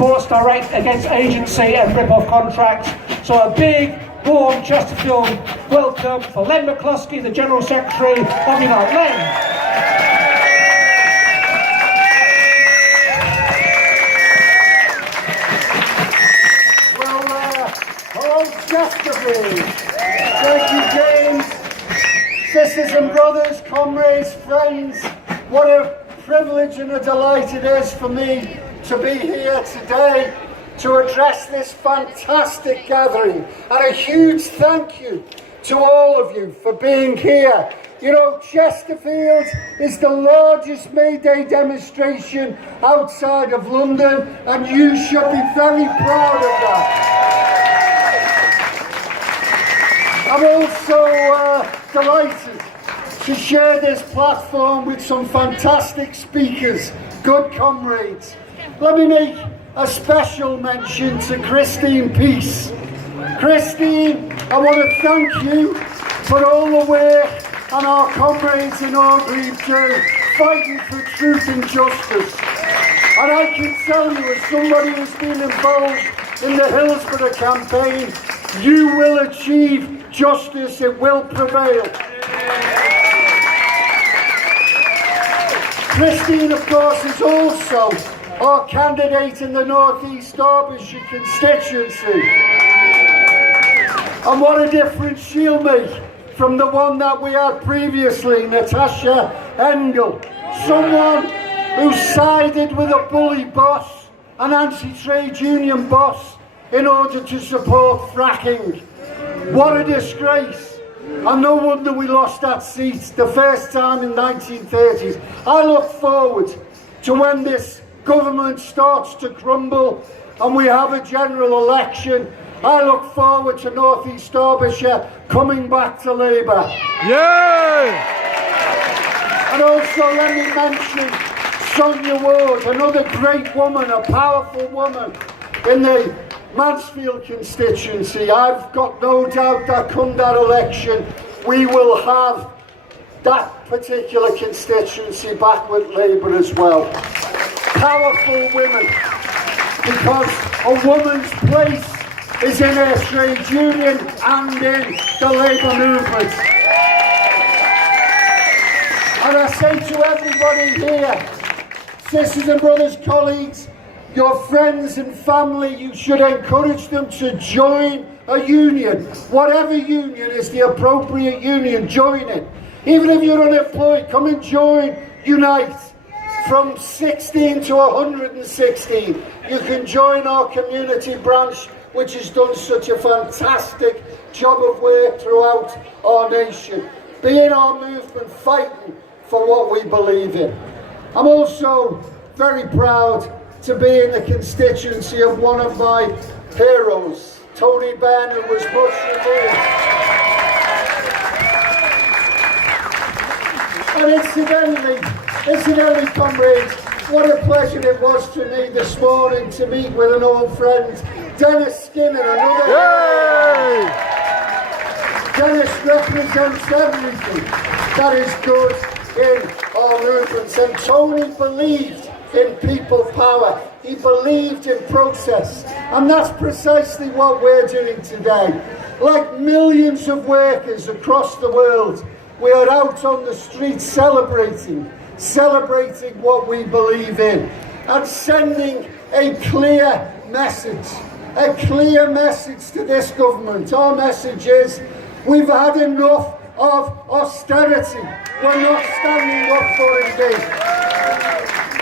Sports Direct against agency and rip-off contracts. So a big, warm Chesterfield welcome for Len McCluskey, the General Secretary of Unite. Len. Chesterfield. Thank you, James. Sisters and brothers, comrades, friends, what a privilege and a delight it is for me to be here today to address this fantastic gathering. And a huge thank you to all of you for being here. You know, Chesterfield is the largest May Day demonstration outside of London, and you should be very proud of that. I'm also delighted to share this platform with some fantastic speakers, good comrades. Let me make a special mention to Christine Peace. Christine, I want to thank you for all the work and our comrades in our group do, fighting for truth and justice. And I can tell you, as somebody who's been involved in the Hillsborough campaign, you will achieve justice, it will prevail. Christine, of course, is also our candidate in the North East Derbyshire constituency. And what a difference she'll make from the one that we had previously, Natasha Engel. Someone who sided with a bully boss, an anti-trade union boss, in order to support fracking. What a disgrace. And no wonder we lost that seat the first time in 1930s. I look forward to when this government starts to crumble and we have a general election. I look forward to North East Derbyshire coming back to Labour. Yay! And also let me mention Sonia Ward, another great woman, a powerful woman in the Mansfield constituency. I've got no doubt that come that election we will have that particular constituency back with Labour as well. Powerful women, because a woman's place is in her trade union and in the Labour movement. And I say to everybody here, sisters and brothers, colleagues, your friends and family, you should encourage them to join a union. Whatever union is the appropriate union, join it. Even if you're unemployed, come and join Unite. From 16 to 116, you can join our community branch, which has done such a fantastic job of work throughout our nation. Be in our movement, fighting for what we believe in. I'm also very proud to be in the constituency of one of my heroes, Tony Benn, who was much revered. And incidentally, comrades, what a pleasure it was for me this morning to meet with an old friend, Dennis Skinner, another hero. Dennis represents everything that is good in our movements, and Tony believed in people power. He believed in process, and that's precisely what we're doing today. Like millions of workers across the world, we are out on the streets celebrating what we believe in, and sending a clear message to this government. Our message is, we've had enough of austerity. We're not standing up for it indeed.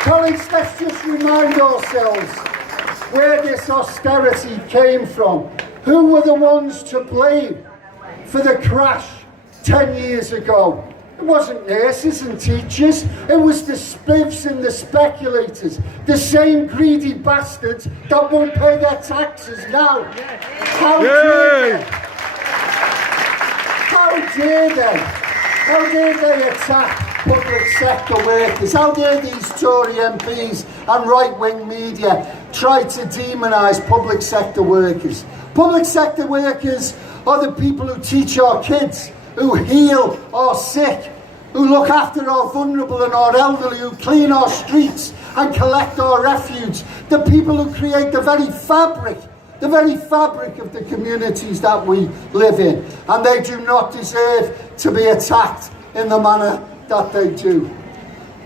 Colleagues, let's just remind ourselves where this austerity came from. Who were the ones to blame for the crash 10 years ago? It wasn't nurses and teachers, it was the spiffs and the speculators, the same greedy bastards that won't pay their taxes now. How dare they? How dare they attack public sector workers? How dare these Tory MPs and right-wing media try to demonise public sector workers? Public sector workers are the people who teach our kids, who heal our sick, who look after our vulnerable and our elderly, who clean our streets and collect our refuse. The people who create the very fabric of the communities that we live in. And they do not deserve to be attacked in the manner that they do.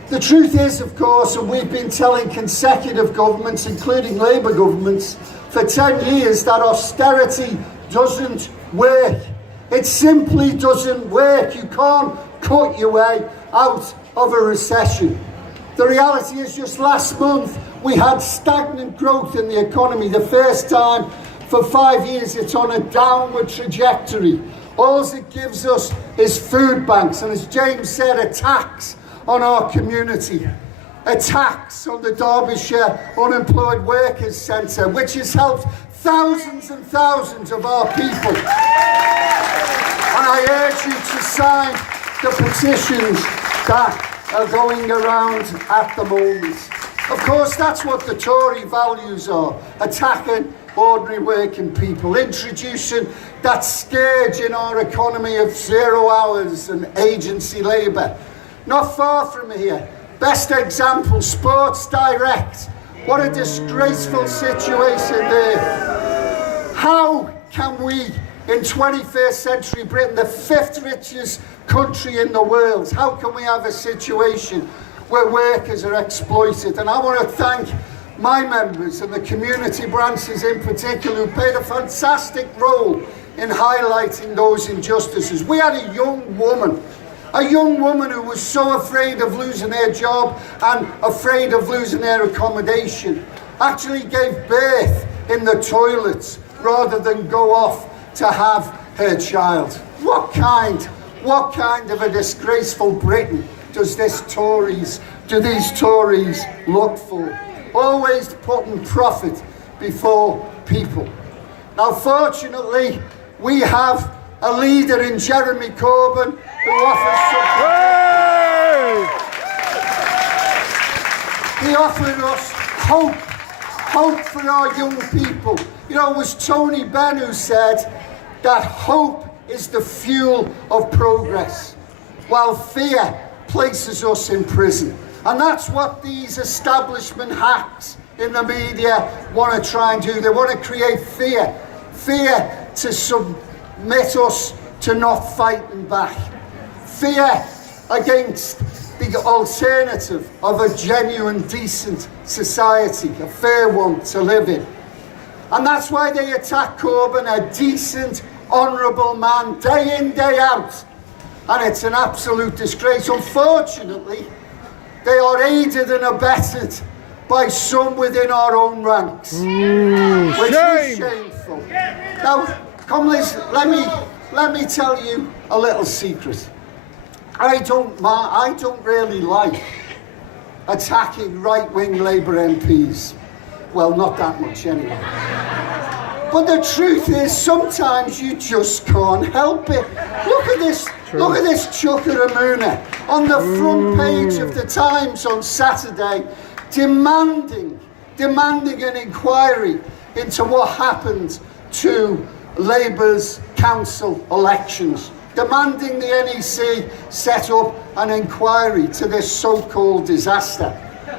The truth is, of course, and we've been telling consecutive governments, including Labour governments, for 10 years that austerity doesn't work. It simply doesn't work. You can't cut your way out of a recession. The reality is, just last month we had stagnant growth in the economy. The first time for 5 years it's on a downward trajectory. All it gives us is food banks, and as James said, a tax on our community. A tax on the Derbyshire Unemployed Workers Centre, which has helped thousands and thousands of our people. And I urge you to sign the petitions that are going around at the moment. Of course, that's what the Tory values are: attacking ordinary working people, introducing that scourge in our economy of 0 hours and agency labour. Not far from here, best example, Sports Direct. What a disgraceful situation there. How can we, in 21st century Britain, the 5th richest country in the world, how can we have a situation where workers are exploited? And I want to thank my members and the community branches in particular, who played a fantastic role in highlighting those injustices. We had a young woman who was so afraid of losing her job and afraid of losing her accommodation, actually gave birth in the toilets rather than go off to have her child. What kind of a disgraceful Britain do these Tories look for? Always putting profit before people. Now, fortunately, we have a leader in Jeremy Corbyn who offers something. He offered us hope for our young people. You know, it was Tony Benn who said that hope is the fuel of progress, while fear places us in prison. And that's what these establishment hacks in the media want to try and do. They want to create fear to submit us to not fighting back. Fear against the alternative of a genuine, decent society, a fair one to live in. And that's why they attack Corbyn, a decent, honourable man, day in, day out. And it's an absolute disgrace. Unfortunately, they are aided and abetted by some within our own ranks, which is shameful. Now, come listen, let me tell you a little secret. I don't really like attacking right-wing Labour MPs. Well, not that much anyway. But the truth is, sometimes you just can't help it. Look at this Chuka Ramuna on the front page of the Times on Saturday, demanding an inquiry into what happened to Labour's council elections, demanding the NEC set up an inquiry to this so-called disaster.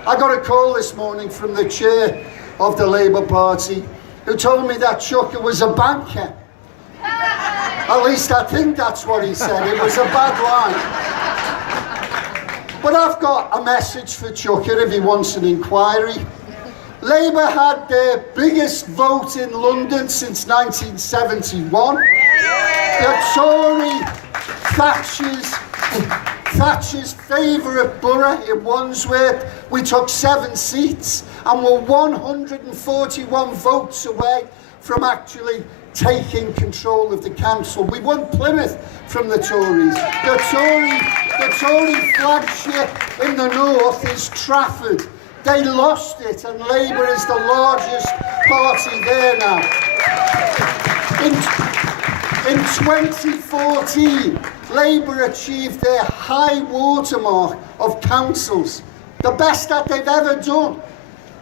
I got a call this morning from the chair of the Labour Party, who told me that Chuka was a banker. At least I think that's what he said. It was a bad line. But I've got a message for Chuka if he wants an inquiry. Labour had their biggest vote in London since 1971. The Tory Thatcher's favourite borough in Wandsworth, we took 7 seats and were 141 votes away from actually taking control of the council. We won Plymouth from the Tories. The Tory flagship in the north is Trafford. They lost it, and Labour is the largest party there now. In 2014, Labour achieved their high watermark of councils, the best that they've ever done.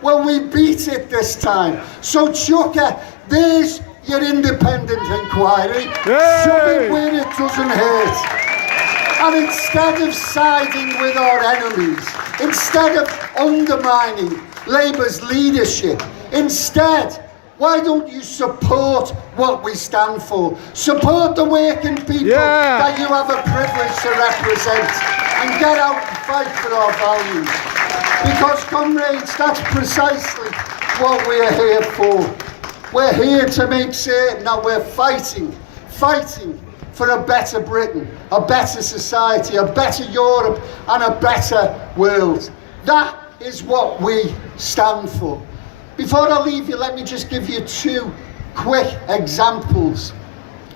Well, we beat it this time. So, Chuka, there's your independent inquiry. Shove it where it doesn't hurt. And instead of siding with our enemies, instead of undermining Labour's leadership, instead, why don't you support what we stand for? Support the working people that you have a privilege to represent, and get out and fight for our values. Because, comrades, that's precisely what we are here for. We're here to make certain that we're fighting for a better Britain, a better society, a better Europe, and a better world. That is what we stand for. Before I leave you, let me just give you two quick examples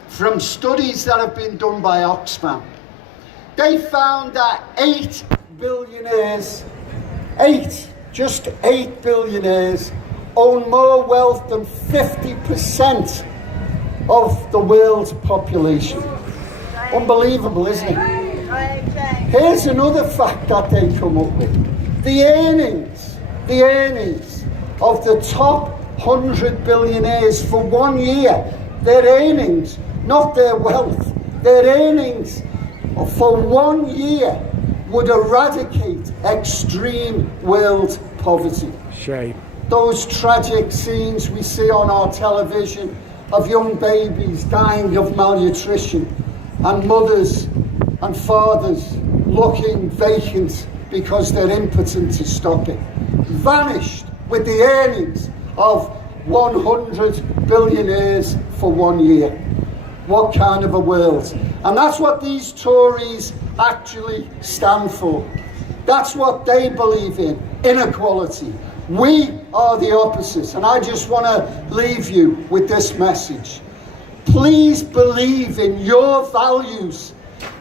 from studies that have been done by Oxfam. They found that 8 billionaires own more wealth than 50% of the world's population. Unbelievable, isn't it? Here's another fact that they come up with. The earnings of the top 100 billionaires for 1 year, their earnings, not their wealth, their earnings for 1 year would eradicate extreme world poverty. Shame. Those tragic scenes we see on our television of young babies dying of malnutrition, and mothers and fathers looking vacant because they're impotent to stop it, vanished with the earnings of 100 billionaires for 1 year. What kind of a world? And that's what these Tories actually stand for. That's what they believe in, inequality. We are the opposite, and I just want to leave you with this message. Please believe in your values.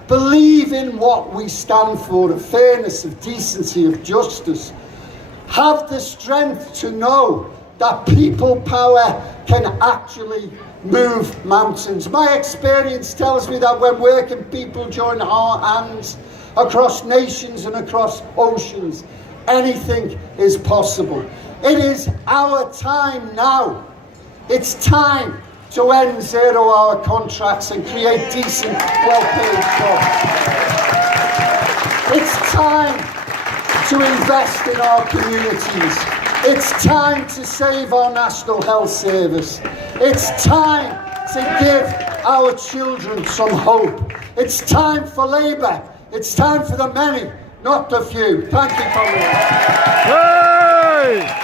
Believe in what we stand for, of fairness, of decency, of justice. Have the strength to know that people power can actually move mountains. My experience tells me that when working people join our hands across nations and across oceans, anything is possible. It is our time now. It's time to end 0-hour contracts and create decent, well-paid jobs. It's time to invest in our communities. It's time to save our National Health Service. It's time to give our children some hope. It's time for Labour. It's time for the many, not the few. Thank you, comrades. Hey!